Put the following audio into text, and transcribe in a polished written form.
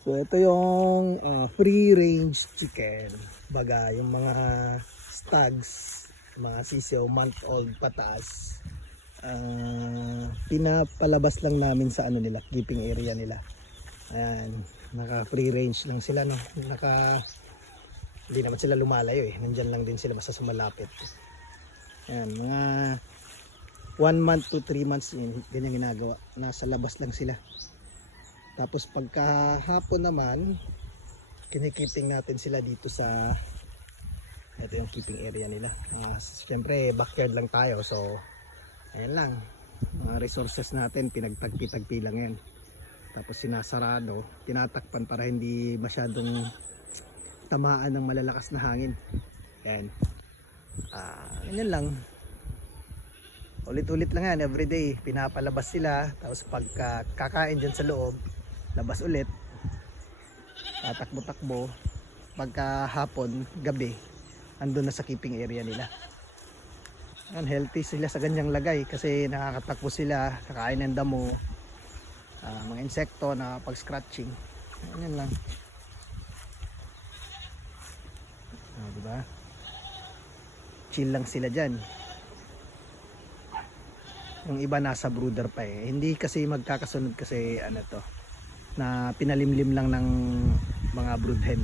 So ito yung free range chicken. Baga yung mga stags, mga sisiyo month old pataas. Pinapalabas lang namin sa ano nila, keeping area nila. Ayan, naka free range lang sila no. Hindi naman sila lumalayo eh. Nandyan lang din sila basta sa malapit. Ayan, mga 1 month to 3 months yun, ganyan ginagawa. Nasa labas lang sila. Tapos pagkahapon naman, kinikiping natin sila dito sa ito yung keeping area nila. Siyempre backyard lang tayo, so ayan lang. Mga resources natin pinagtagpi-tagpi lang yan. Tapos sinasarado, tinatakpan para hindi masyadong tamaan ng malalakas na hangin. Ayan. Ganyan lang. Ulit-ulit lang yan, everyday pinapalabas sila. Tapos pagka kakain dyan sa loob, labas ulit, tatakbo-takbo. Pagka hapon, gabi, andun na sa keeping area nila. Yan, healthy sila sa ganyang lagay kasi nakakatakbo sila, kakain ng damo, mga insekto na pag scratching. Yan lang. Diba? Chill lang sila dyan. Yung iba nasa brooder pa eh. Hindi kasi magkakasunod kasi ano to, na pinalimlim lang ng mga brood hen.